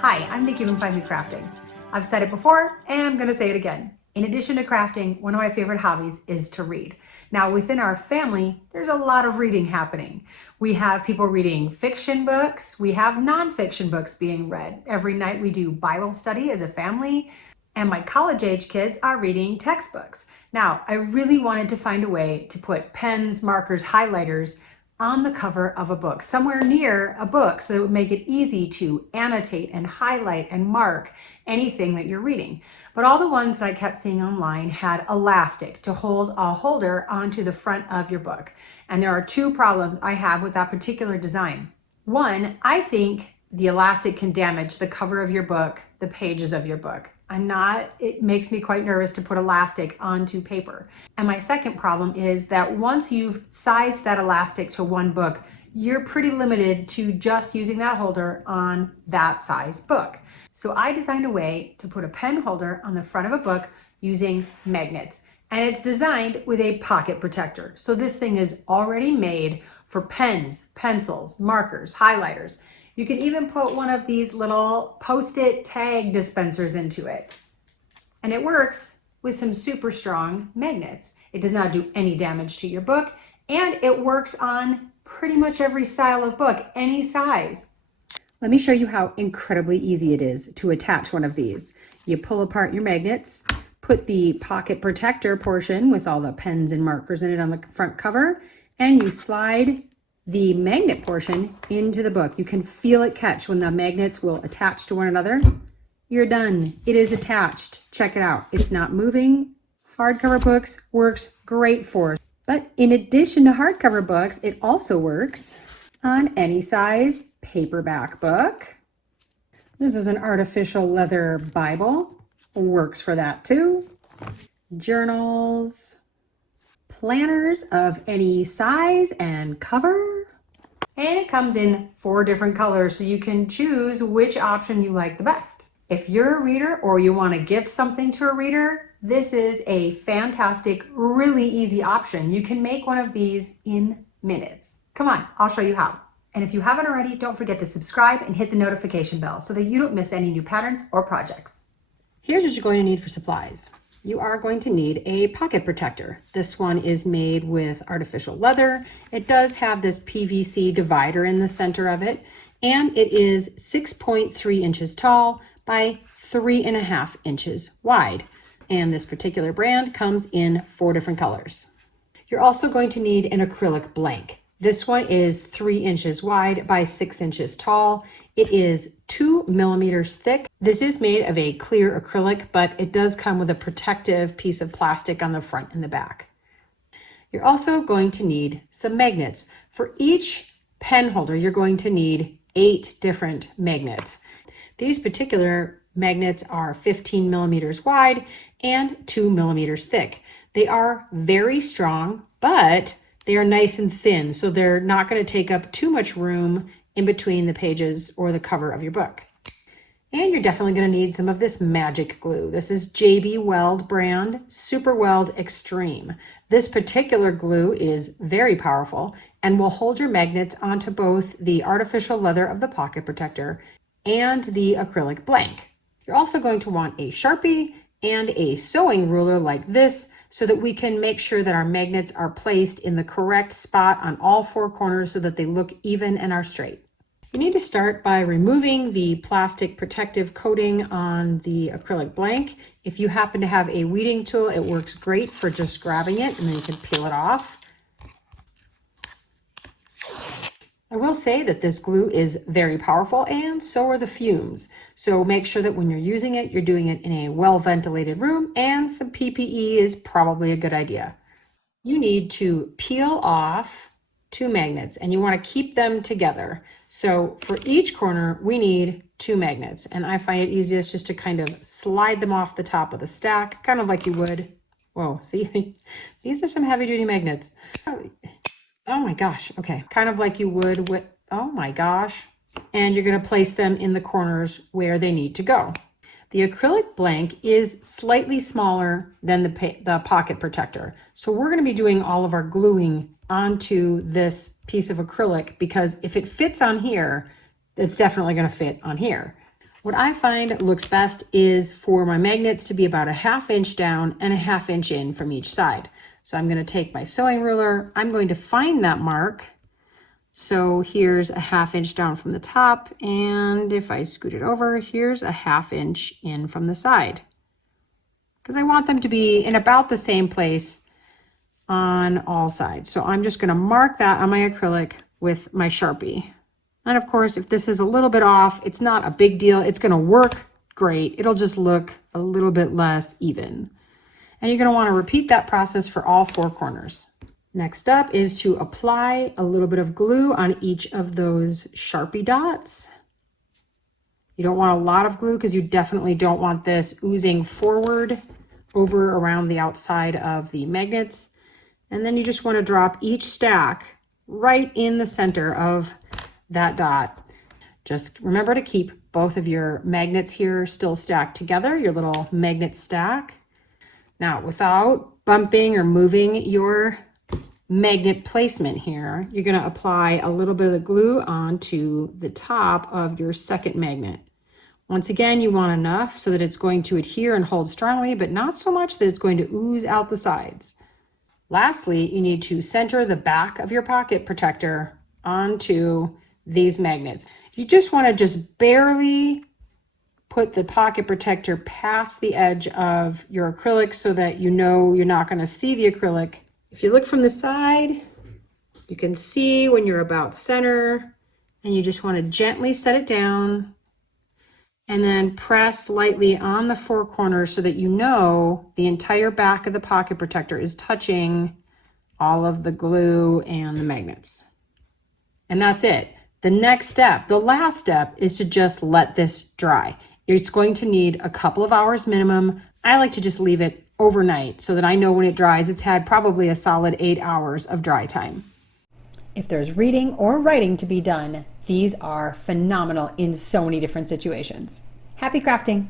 Hi, I'm Nikki from Find Me Crafting. I've said it before and I'm going to say it again. In addition to crafting, one of my favorite hobbies is to read. Now, within our family, there's a lot of reading happening. We have people reading fiction books, we have nonfiction books being read. Every night we do Bible study as a family, and my college age kids are reading textbooks. Now, I really wanted to find a way to put pens, markers, highlighters on the cover of a book, somewhere near a book, so it would make it easy to annotate and highlight and mark anything that you're reading. But all the ones that I kept seeing online had elastic to hold a holder onto the front of your book. And there are two problems I have with that particular design. One, I think the elastic can damage the cover of your book, the pages of your book. It makes me quite nervous to put elastic onto paper. And my second problem is that once you've sized that elastic to one book, you're pretty limited to just using that holder on that size book. So I designed a way to put a pen holder on the front of a book using magnets. And it's designed with a pocket protector. So this thing is already made for pens, pencils, markers, highlighters. You can even put one of these little Post-it tag dispensers into it. And it works with some super strong magnets. It does not do any damage to your book, and it works on pretty much every style of book, any size. Let me show you how incredibly easy it is to attach one of these. You pull apart your magnets, put the pocket protector portion with all the pens and markers in it on the front cover, and you slide the magnet portion into the book. You can feel it catch when the magnets will attach to one another. You're done. It is attached. Check it out. It's not moving. Hardcover books works great for. But in addition to hardcover books, it also works on any size paperback book. This is an artificial leather Bible. Works for that too. Journals, planners of any size and cover. And it comes in 4 different colors, so you can choose which option you like the best. If you're a reader or you want to gift something to a reader, this is a fantastic, really easy option. You can make one of these in minutes. Come on, I'll show you how. And if you haven't already, don't forget to subscribe and hit the notification bell so that you don't miss any new patterns or projects. Here's what you're going to need for supplies. You are going to need a pocket protector. This one is made with artificial leather. It does have this PVC divider in the center of it, and it is 6.3 inches tall by 3.5 inches wide. And this particular brand comes in 4 different colors. You're also going to need an acrylic blank. This one is 3 inches wide by 6 inches tall. It is 2 millimeters thick. This is made of a clear acrylic, but it does come with a protective piece of plastic on the front and the back. You're also going to need some magnets. For each pen holder, you're going to need 8 different magnets. These particular magnets are 15 millimeters wide and 2 millimeters thick. They are very strong, but they are nice and thin, so they're not going to take up too much room in between the pages or the cover of your book. And you're definitely going to need some of this magic glue. This is JB Weld brand Super Weld Extreme. This particular glue is very powerful and will hold your magnets onto both the artificial leather of the pocket protector and the acrylic blank. You're also going to want a Sharpie and a sewing ruler like this so that we can make sure that our magnets are placed in the correct spot on all 4 corners so that they look even and are straight. You need to start by removing the plastic protective coating on the acrylic blank. If you happen to have a weeding tool, it works great for just grabbing it and then you can peel it off. I will say that this glue is very powerful and so are the fumes. So make sure that when you're using it, you're doing it in a well-ventilated room, and some PPE is probably a good idea. You need to peel off 2 magnets and you want to keep them together. So for each corner, we need 2 magnets, and I find it easiest just to kind of slide them off the top of the stack, kind of like you would. Whoa, see, these are some heavy duty magnets. Oh my gosh, okay. Kind of like you would with, oh my gosh. And you're gonna place them in the corners where they need to go. The acrylic blank is slightly smaller than the pocket protector. So we're gonna be doing all of our gluing onto this piece of acrylic because if it fits on here, it's definitely gonna fit on here. What I find looks best is for my magnets to be about a 1/2 inch down and a 1/2 inch in from each side. So I'm going to take my sewing ruler, I'm going to find that mark. So here's a 1/2 inch down from the top, and if I scoot it over, here's a 1/2 inch in from the side. Because I want them to be in about the same place on all sides. So I'm just going to mark that on my acrylic with my Sharpie. And of course, if this is a little bit off, it's not a big deal. It's going to work great. It'll just look a little bit less even. And you're going to want to repeat that process for all 4 corners. Next up is to apply a little bit of glue on each of those Sharpie dots. You don't want a lot of glue because you definitely don't want this oozing forward over around the outside of the magnets. And then you just want to drop each stack right in the center of that dot. Just remember to keep both of your magnets here still stacked together, your little magnet stack. Now, without bumping or moving your magnet placement here, you're going to apply a little bit of the glue onto the top of your second magnet. Once again, you want enough so that it's going to adhere and hold strongly, but not so much that it's going to ooze out the sides. Lastly, you need to center the back of your pocket protector onto these magnets. You just want to just barely put the pocket protector past the edge of your acrylic so that you know you're not going to see the acrylic. If you look from the side, you can see when you're about center, and you just want to gently set it down and then press lightly on the 4 corners so that you know the entire back of the pocket protector is touching all of the glue and the magnets. And that's it. The next step, the last step, is to just let this dry. It's going to need a couple of hours minimum. I like to just leave it overnight so that I know when it dries, it's had probably a solid 8 hours of dry time. If there's reading or writing to be done, these are phenomenal in so many different situations. Happy crafting!